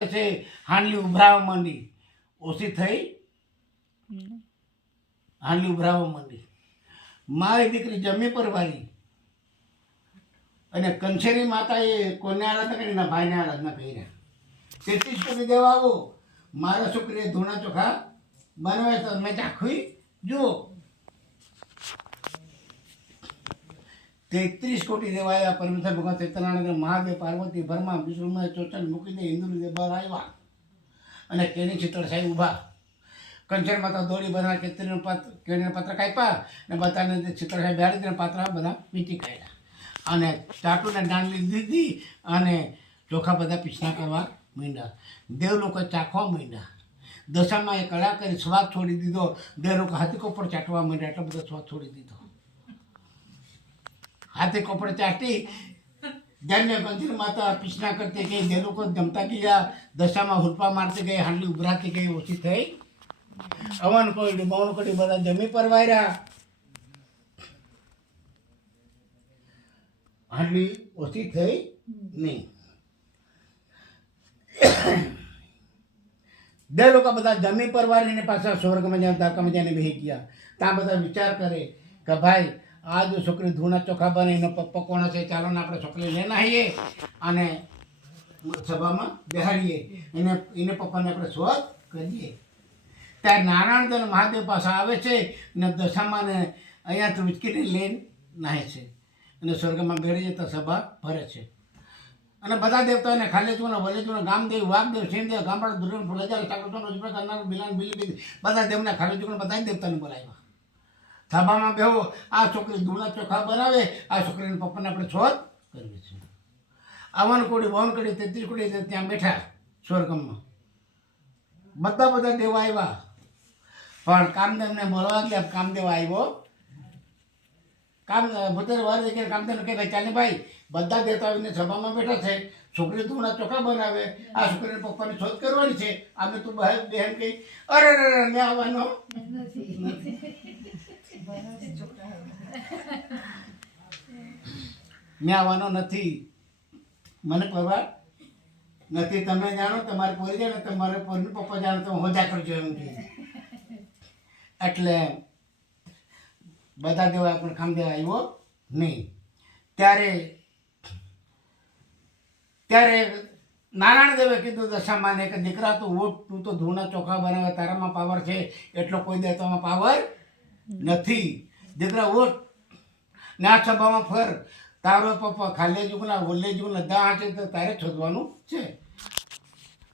છે હાંડલી ઉભરાવા માંડી, ઓછી થઈ હાંડલી ઉભરાવા માંડી. મારી દીકરી જમી પર વાળી અને કંછેરી માતાએ કોને આરાધના કરી? એના ભાઈને આરાધના કરી. 33 કોટી દેવા આવો, મારા છોકરીએ ધૂણા ચોખા બનાવે તો મેં ચાખવી જુઓ. 33 કોટી દેવા આવ્યા. પરમેશ્વર ભગવાન સત્યનારાયણ મહાદેવ પાર્વતી ભરમાં વિષ્ણુમાં ચોચન મૂકી દે. ઇન્દ્રદેવ બહાર આવ્યા અને કેણી શીતળ સાહેબ ઊભા. કંચન માતા દોડી બધા કેતરીનું કેણીના પાત્ર કાપ્યા ને બધાને શીતળ સાહેબ બેહાડી દઈને પાત્ર બધા વીંટી કાઢ્યા અને ચાટુને ડાંડલી દીધી અને ચોખા બધા પીછના કરવા માંડ્યા. દેવ લોકો ચાખવા માંડ્યા. દશામાં એ કળા કરી સ્વાદ છોડી દીધો. દેવ લોકો હાથી કોપર ચાટવા માંડ્યા. એટલો બધો સ્વાદ છોડી દીધો. હાથી કોપર ચાટી ધન્ય કંચન માતા પીછના કરતી ગઈ. દેવ લોકો જમતા ગયા. દશામાં હુડપા મારતી ગઈ. હાંડલી ઉભરાતી ગઈ, ઓછી થઈ. અવન કોઈ બવન કોઈ બધા જમી પરવાર્યા. હાંડલી ઓછી થઈ નહીં. બે લોકો બધા જમી પરવારીને પાછા સ્વર્ગમાં જાય, દ્વારકામાં જઈને બેસી ગયા. ત્યાં બધા વિચાર કરે કે ભાઈ આ જો છોકરી ધૂણા ચોખા બને, એનો પપ્પા કોણ છે, ચાલો ને આપણે છોકરી લઈને આવીએ અને સભામાં બેહાડીએ. એને પપ્પાને આપણે શોધ કરીએ. ત્યારે નારાયણધન મહાદેવ પાસે આવે છે ને દશામાં ને અહીંયાથી ઉચકીને લઈને નાહે છે અને સ્વર્ગમાં બેડી જતા સભા ભરે છે. અને બધા દેવતાઓને ખાલેજુને વલેજુને ગામદેવ વાઘદેવ સિંહદેવ ગામડા દુર્ગન ફુલજાર સાકરચંદ્ર ઉજ્જવળ કરનાર બિલાન બિલી બધા દેવના ખાલેજુને બધા દેવતાને બોલાવ્યા. સભામાં બેહો, આ છોકરી ધૂણા ચોખા બનાવે, આ છોકરીને પપ્પાને આપણે શોધ કરવી છે. આવન કોડી બવન કોડી 33 કોડી ત્યાં બેઠા સ્વર્ગમાં. બધા દેવા આવ્યા પણ કામદેવને બોલવા ગયા. કામદેવ આવ્યો. ભૂતેર વાર દેખીને કામદેવને કહે ભાઈ ચાલે ભાઈ, બધા દેવતાઓને સભામાં બેઠા છે, છોકરી ધૂણા ચોખા બનાવે, આ છોકરીને પપ્પાની શોધ કરવાની છે. આપણે તું બહેન કહી અરે મેં આવવાનો મેં આવવાનો નથી, મને પરવાર નથી. તમે જાણો, તમારી પોરી જાણે, તમારે પોરીનું પપ્પા જાણે તો હોજા કરજો એમ કે. એટલે બધા દેવા પણ કામદેવ આવ્યો નહીં. ત્યારે નારાયણ દેવે કીધું દશામાને કે દીકરા તું ઉઠ, તું તો ધૂણા ચોખા બનાવે, તારામાં પાવર છે, એટલો કોઈ દેવતામાં પાવર નથી. દીકરા ઉઠ ને આ સભામાં ફર. તારો પપ્પા ખાલે જુગના ઓલે જુગના દા છે તો તારે શોધવાનું છે.